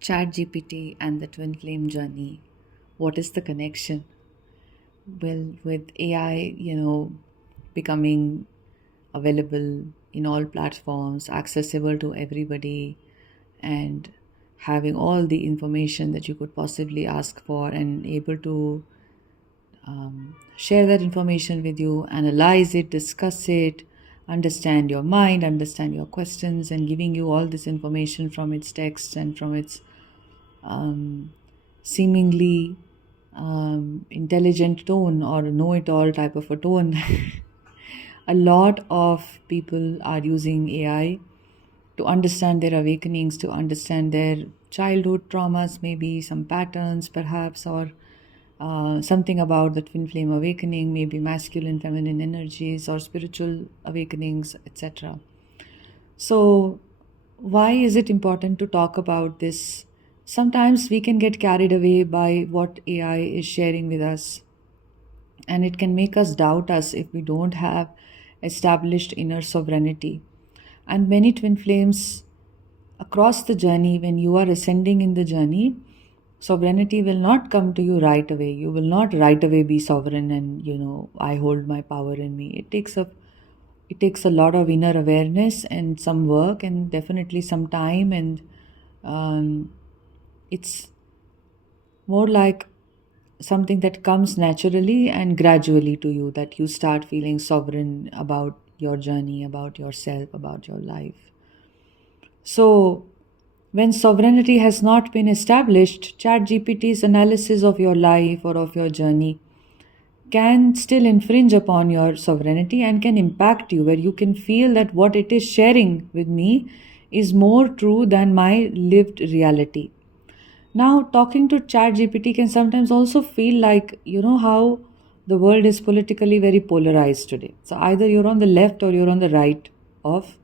ChatGPT and the twin flame journey. What is the connection? Well, with AI, becoming available in all platforms, accessible to everybody, and having all the information that you could possibly ask for, and able to share that information with you, analyze it, discuss it, understand your mind, understand your questions, and giving you all this information from its text and from its seemingly intelligent tone or know it all type of a tone. A lot of people are using AI to understand their awakenings, to understand their childhood traumas, maybe some patterns, perhaps, or something about the twin flame awakening, maybe masculine, feminine energies, or spiritual awakenings, etc. So, why is it important to talk about this? Sometimes we can get carried away by what AI is sharing with us, and it can make us doubt us if we don't have established inner sovereignty. And many twin flames across the journey, when you are ascending in the journey, sovereignty will not come to you right away. You will not right away be sovereign and I hold my power in me. It takes a lot of inner awareness and some work and definitely some time, and it's more like something that comes naturally and gradually to you, that you start feeling sovereign about your journey, about yourself, about your life. So, when sovereignty has not been established, ChatGPT's analysis of your life or of your journey can still infringe upon your sovereignty and can impact you, where you can feel that what it is sharing with me is more true than my lived reality. Now, talking to ChatGPT can sometimes also feel like, how the world is politically very polarized today. So either you're on the left or you're on the right of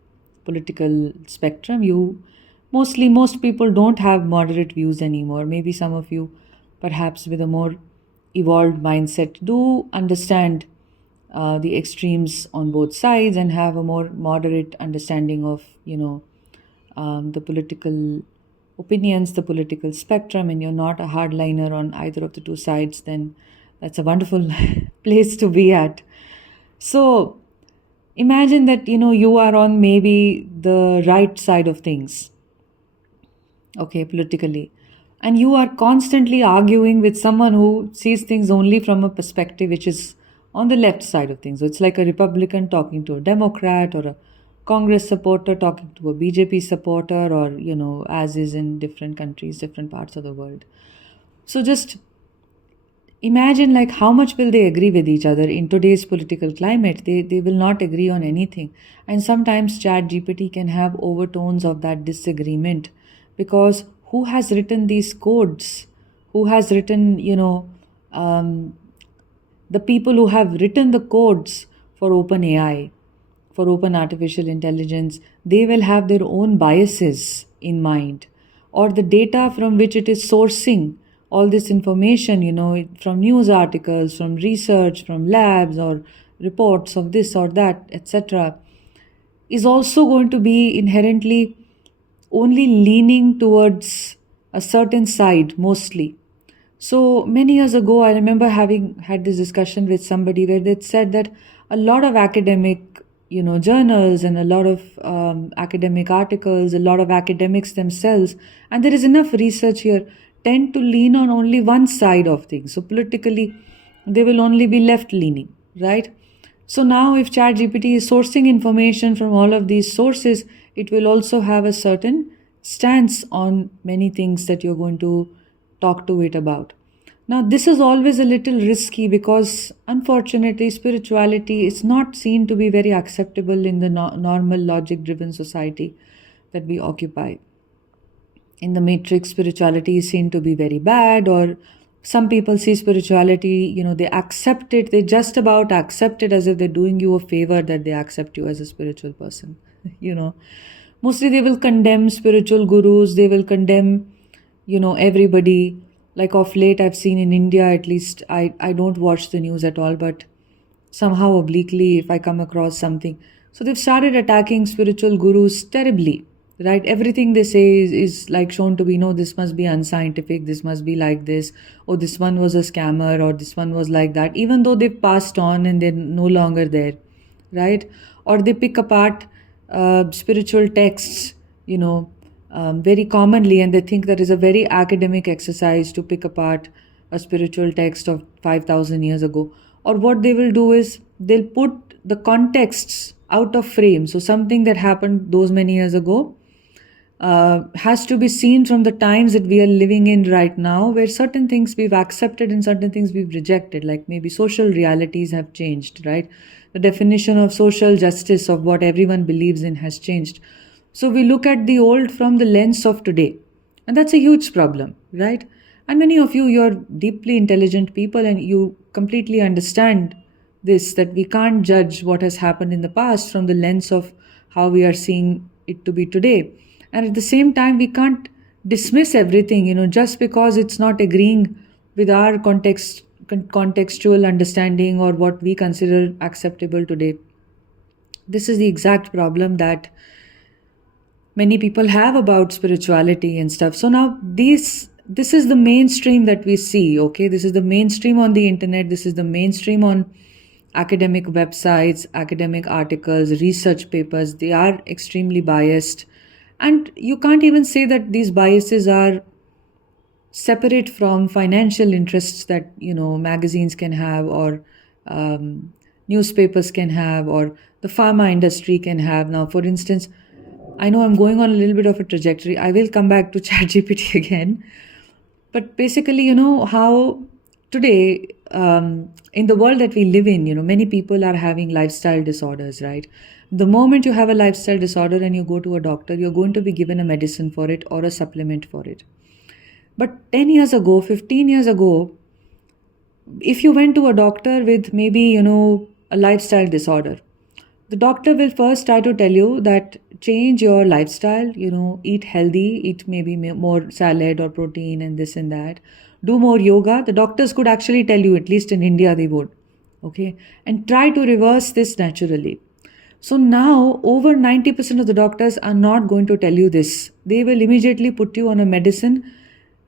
political spectrum. Most people don't have moderate views anymore. Maybe some of you, perhaps with a more evolved mindset, do understand the extremes on both sides and have a more moderate understanding of, the political opinions, the political spectrum, and you're not a hardliner on either of the two sides, then that's a wonderful place to be at. So imagine that you are on maybe the right side of things, okay, politically, and you are constantly arguing with someone who sees things only from a perspective which is on the left side of things. So it's like a Republican talking to a Democrat, or a Congress supporter talking to a BJP supporter, or as is in different countries, different parts of the world. So just imagine, like, how much will they agree with each other in today's political climate? They will not agree on anything. And sometimes Chat GPT can have overtones of that disagreement, because who has written these codes? Who has written, the people who have written the codes for open AI, for open artificial intelligence, they will have their own biases in mind, or the data from which it is sourcing all this information, from news articles, from research, from labs, or reports of this or that, etc., is also going to be inherently only leaning towards a certain side mostly. So many years ago, I remember having had this discussion with somebody where they said that a lot of academic, journals, and a lot of academic articles, a lot of academics themselves, and there is enough research here, tend to lean on only one side of things. So politically, they will only be left leaning, right? So now, if ChatGPT is sourcing information from all of these sources, it will also have a certain stance on many things that you're going to talk to it about. Now, this is always a little risky, because unfortunately, spirituality is not seen to be very acceptable in the normal logic driven society that we occupy. In the matrix, spirituality is seen to be very bad, or some people see spirituality, they accept it, they just about accept it as if they're doing you a favor that they accept you as a spiritual person. Mostly they will condemn spiritual gurus, they will condemn, everybody. Like of late, I've seen in India, at least, I don't watch the news at all, but somehow obliquely, if I come across something, so they've started attacking spiritual gurus terribly. right? Everything they say is like shown to be, no, this must be unscientific, this must be like this, or this one was a scammer, or this one was like that, even though they've passed on and they're no longer there, right? Or they pick apart spiritual texts, very commonly, and they think that is a very academic exercise to pick apart a spiritual text of 5,000 years ago. Or what they will do is they'll put the contexts out of frame. So something that happened those many years ago has to be seen from the times that we are living in right now, where certain things we've accepted and certain things we've rejected, like maybe social realities have changed, right? The definition of social justice, of what everyone believes in, has changed. So we look at the old from the lens of today, and that's a huge problem, right? And many of you, you're deeply intelligent people, and you completely understand this, that we can't judge what has happened in the past from the lens of how we are seeing it to be today. And at the same time, we can't dismiss everything, just because it's not agreeing with our contextual understanding or what we consider acceptable today. This is the exact problem that many people have about spirituality and stuff. So now this is the mainstream that we see, okay? This is the mainstream on the internet, this is the mainstream on academic websites, academic articles, research papers. They are extremely biased, and you can't even say that these biases are separate from financial interests that magazines can have, or newspapers can have, or the pharma industry can have. Now, for instance, I know I'm going on a little bit of a trajectory. I will come back to ChatGPT again. But basically, how today, in the world that we live in, many people are having lifestyle disorders, right? The moment you have a lifestyle disorder and you go to a doctor, you're going to be given a medicine for it or a supplement for it. But 10 years ago, 15 years ago, if you went to a doctor with maybe, a lifestyle disorder, the doctor will first try to tell you that change your lifestyle, eat healthy, eat maybe more salad or protein and this and that, do more yoga. The doctors could actually tell you, at least in India, they would, okay, and try to reverse this naturally. So now over 90% of the doctors are not going to tell you this. They will immediately put you on a medicine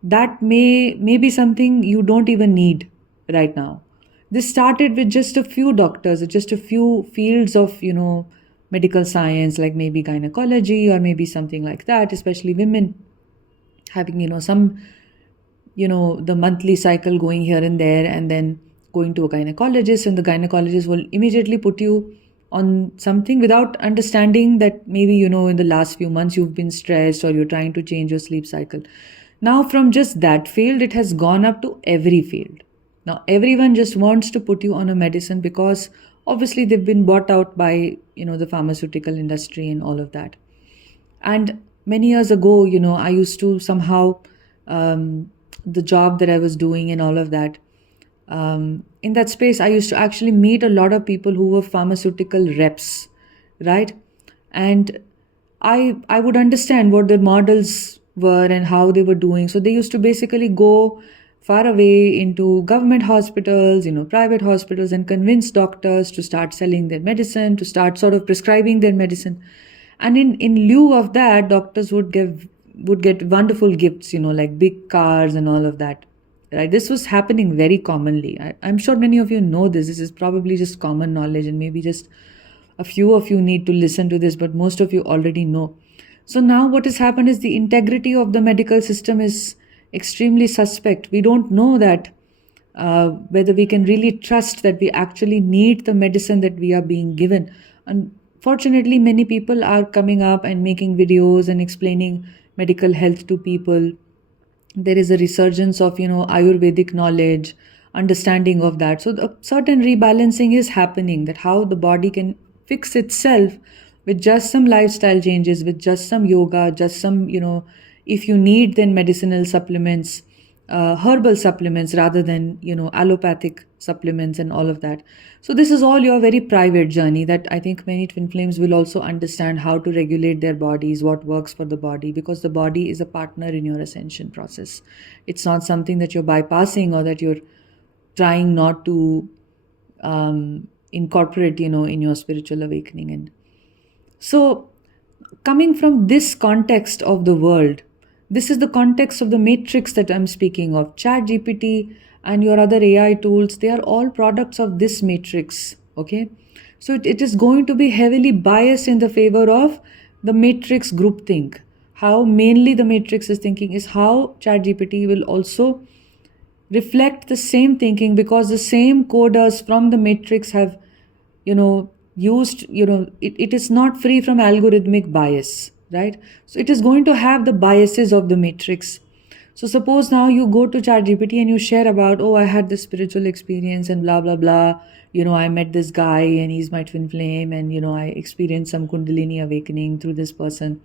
that may be something you don't even need right now. This started with just a few doctors, just a few fields of, medical science, like maybe gynecology or maybe something like that, especially women having, some, the monthly cycle going here and there, and then going to a gynecologist, and the gynecologist will immediately put you on something without understanding that maybe, in the last few months you've been stressed or you're trying to change your sleep cycle. Now, from just that field, it has gone up to every field. Now, everyone just wants to put you on a medicine because obviously they've been bought out by, the pharmaceutical industry and all of that. And many years ago, I used to somehow, the job that I was doing and all of that, in that space, I used to actually meet a lot of people who were pharmaceutical reps, right? And I would understand what their models were and how they were doing. So they used to basically go far away into government hospitals, private hospitals, and convince doctors to start selling their medicine, to start sort of prescribing their medicine. And in lieu of that, doctors would get wonderful gifts, like big cars and all of that. Right? This was happening very commonly. I'm sure many of you know this. This is probably just common knowledge, and maybe just a few of you need to listen to this, but most of you already know. So now what has happened is the integrity of the medical system is extremely suspect. We don't know that whether we can really trust that we actually need the medicine that we are being given. Unfortunately, many people are coming up and making videos and explaining medical health to people. There is a resurgence of, Ayurvedic knowledge, understanding of that. So a certain rebalancing is happening, that how the body can fix itself with just some lifestyle changes, with just some yoga, just some, if you need, then medicinal supplements, herbal supplements rather than, allopathic supplements and all of that. So this is all your very private journey that I think many twin flames will also understand how to regulate their bodies, what works for the body, because the body is a partner in your ascension process. It's not something that you're bypassing or that you're trying not to incorporate, in your spiritual awakening. And so coming from this context of the world, this is the context of the matrix that I'm speaking of. ChatGPT and your other AI tools, they are all products of this matrix. Okay, so it is going to be heavily biased in the favor of the matrix groupthink. How mainly the matrix is thinking is how ChatGPT will also reflect the same thinking, because the same coders from the matrix have used, it is not free from algorithmic bias, right? So it is going to have the biases of the matrix. So suppose now you go to ChatGPT and you share about, oh, I had this spiritual experience and blah blah blah, I met this guy and he's my twin flame, and I experienced some kundalini awakening through this person.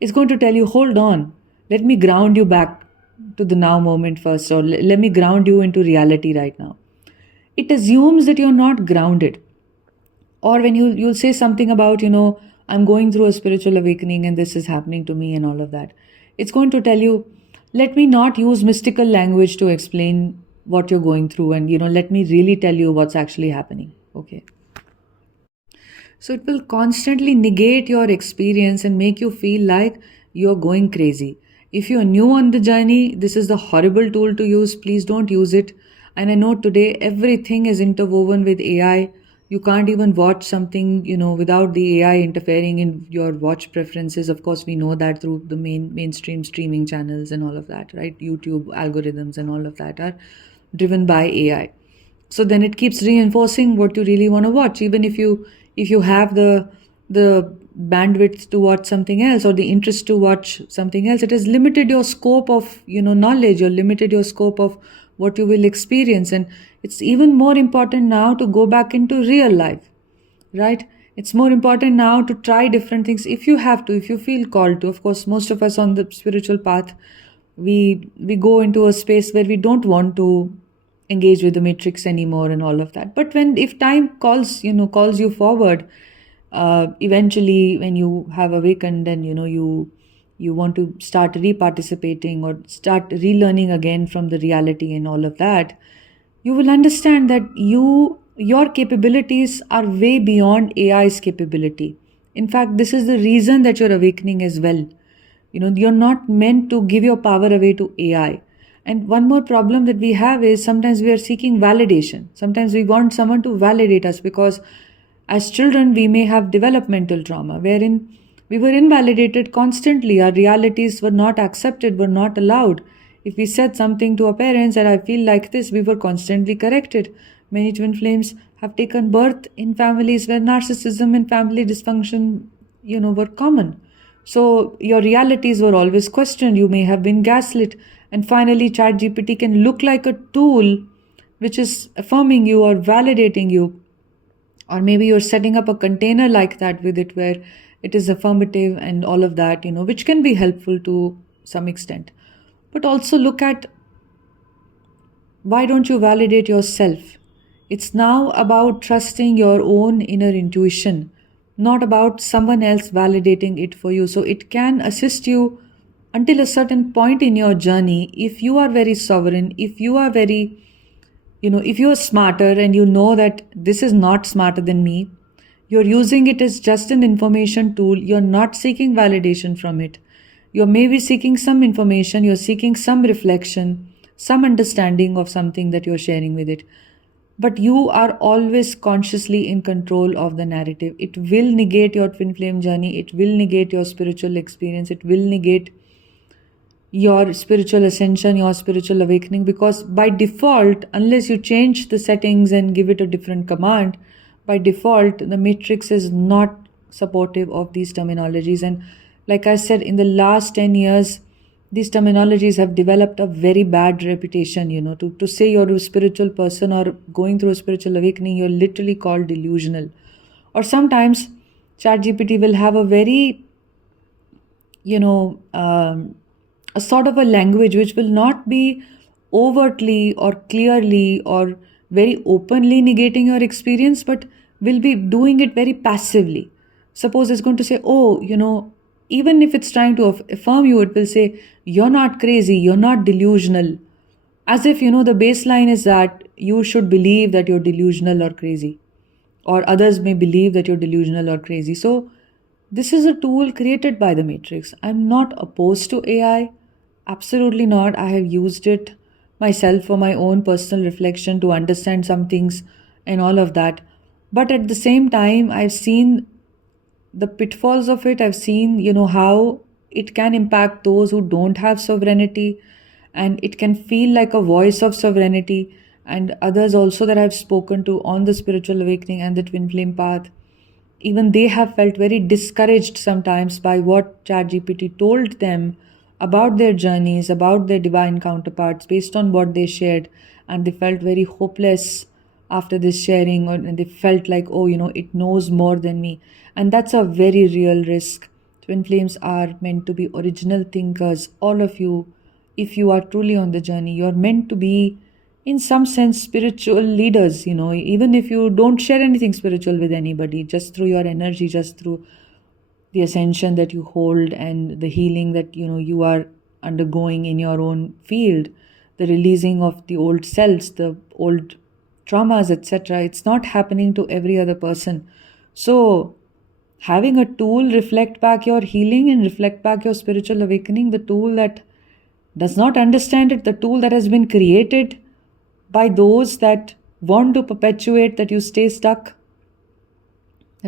It's going to tell you, hold on, let me ground you back to the now moment first, or let me ground you into reality right now. It assumes that you're not grounded. Or when you'll say something about, I'm going through a spiritual awakening and this is happening to me and all of that, it's going to tell you, let me not use mystical language to explain what you're going through, and let me really tell you what's actually happening. Okay, so it will constantly negate your experience and make you feel like you're going crazy. If you're new on the journey, this is the horrible tool to use. Please don't use it. And I know today everything is interwoven with AI. You can't even watch something, without the AI interfering in your watch preferences. Of course, we know that through the mainstream streaming channels and all of that, right? YouTube algorithms and all of that are driven by AI. So then it keeps reinforcing what you really want to watch, even if you have the bandwidth to watch something else or the interest to watch something else. It has limited your scope of knowledge, or limited your scope of what you will experience. And it's even more important now to go back into real life, right? It's more important now to try different things if you have to, if you feel called to. Of course, most of us on the spiritual path, we go into a space where we don't want to engage with the matrix anymore and all of that. But if time calls you forward, eventually when you have awakened and you want to start reparticipating or start relearning again from the reality and all of that, you will understand that your capabilities are way beyond AI's capability. In fact, this is the reason that you're awakening as well. You're not meant to give your power away to AI. And one more problem that we have is sometimes we are seeking validation. Sometimes we want someone to validate us because as children we may have developmental trauma wherein we were invalidated constantly. Our realities were not accepted, were not allowed. If we said something to our parents that I feel like this, we were constantly corrected. Many twin flames have taken birth in families where narcissism and family dysfunction, were common. So your realities were always questioned. You may have been gaslit. And finally, ChatGPT can look like a tool which is affirming you or validating you. Or maybe you're setting up a container like that with it where it is affirmative and all of that, which can be helpful to some extent. But also look at, why don't you validate yourself? It's now about trusting your own inner intuition, not about someone else validating it for you. So it can assist you until a certain point in your journey. If you are very sovereign, if you are very, if you are smarter and you know that this is not smarter than me, you're using it as just an information tool. You're not seeking validation from it. You're maybe seeking some information, you're seeking some reflection, some understanding of something that you're sharing with it. But you are always consciously in control of the narrative. It will negate your twin flame journey. It will negate your spiritual experience. It will negate your spiritual ascension, your spiritual awakening, because by default, unless you change the settings and give it a different command, by default, the matrix is not supportive of these terminologies. And like I said, in the last 10 years, these terminologies have developed a very bad reputation. To say you're a spiritual person or going through a spiritual awakening, you're literally called delusional. Or sometimes ChatGPT will have a very, a sort of a language which will not be overtly or clearly or very openly negating your experience, but will be doing it very passively. Suppose it's going to say, oh, even if it's trying to affirm you, it will say, you're not crazy, you're not delusional. As if, the baseline is that you should believe that you're delusional or crazy, or others may believe that you're delusional or crazy. So this is a tool created by the Matrix. I'm not opposed to AI. Absolutely not. I have used it myself for my own personal reflection to understand some things and all of that. But at the same time, I've seen the pitfalls of it. I've seen, how it can impact those who don't have sovereignty, and it can feel like a voice of sovereignty. And others also that I've spoken to on the spiritual awakening and the twin flame path, even they have felt very discouraged sometimes by what ChatGPT told them about their journeys, about their divine counterparts, based on what they shared. And they felt very hopeless after this sharing, and they felt like, oh, it knows more than me. And that's a very real risk. Twin flames are meant to be original thinkers. All of you, if you are truly on the journey, you're meant to be, in some sense, spiritual leaders. Even if you don't share anything spiritual with anybody, just through your energy, just through the ascension that you hold and the healing that you are undergoing in your own field, the releasing of the old selves, the old traumas, etc., it's not happening to every other person. So having a tool reflect back your healing and reflect back your spiritual awakening, the tool that does not understand it, the tool that has been created by those that want to perpetuate that you stay stuck,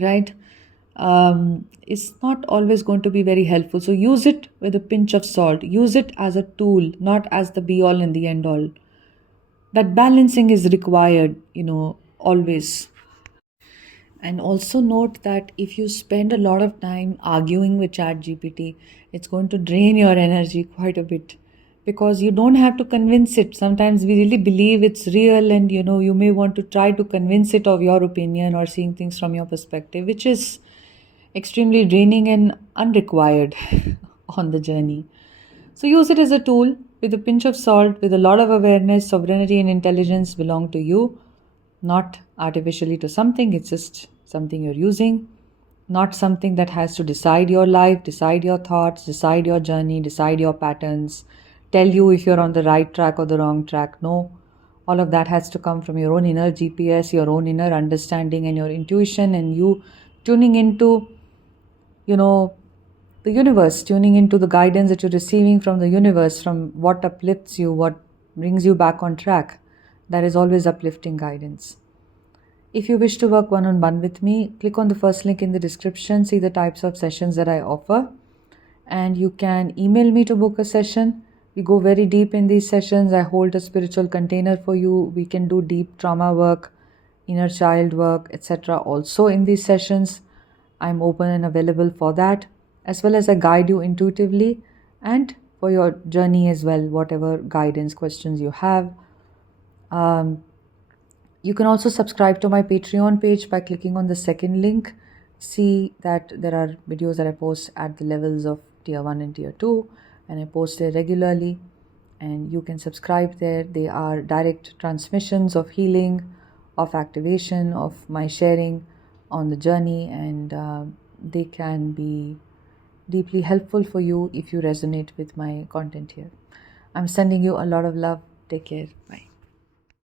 right? It's not always going to be very helpful. So use it with a pinch of salt. Use it as a tool, not as the be all and the end all. That balancing is required, always. And also note that if you spend a lot of time arguing with ChatGPT, it's going to drain your energy quite a bit, because you don't have to convince it. Sometimes we really believe it's real, and you may want to try to convince it of your opinion or seeing things from your perspective, which is extremely draining and unrequired on the journey. So use it as a tool with a pinch of salt, with a lot of awareness. Sovereignty and intelligence belong to you, not artificially to something. It's just something you're using, not something that has to decide your life, decide your thoughts, decide your journey, decide your patterns, tell you if you're on the right track or the wrong track. No, all of that has to come from your own inner GPS, your own inner understanding, and your intuition, and you tuning into, the universe, tuning into the guidance that you're receiving from the universe, from what uplifts you, what brings you back on track. That is always uplifting guidance. If you wish to work one-on-one with me, click on the first link in the description, see the types of sessions that I offer, and you can email me to book a session. We go very deep in these sessions. I hold a spiritual container for you. We can do deep trauma work, inner child work, etc. also in these sessions. I'm open and available for that, as well as I guide you intuitively and for your journey as well, whatever guidance questions you have. You can also subscribe to my Patreon page by clicking on the second link. See that there are videos that I post at the levels of tier 1 and tier 2, and I post there regularly, and you can subscribe there. They are direct transmissions of healing, of activation, of my sharing on the journey, and they can be deeply helpful for you if you resonate with my content here. I'm sending you a lot of love. Take care. Bye.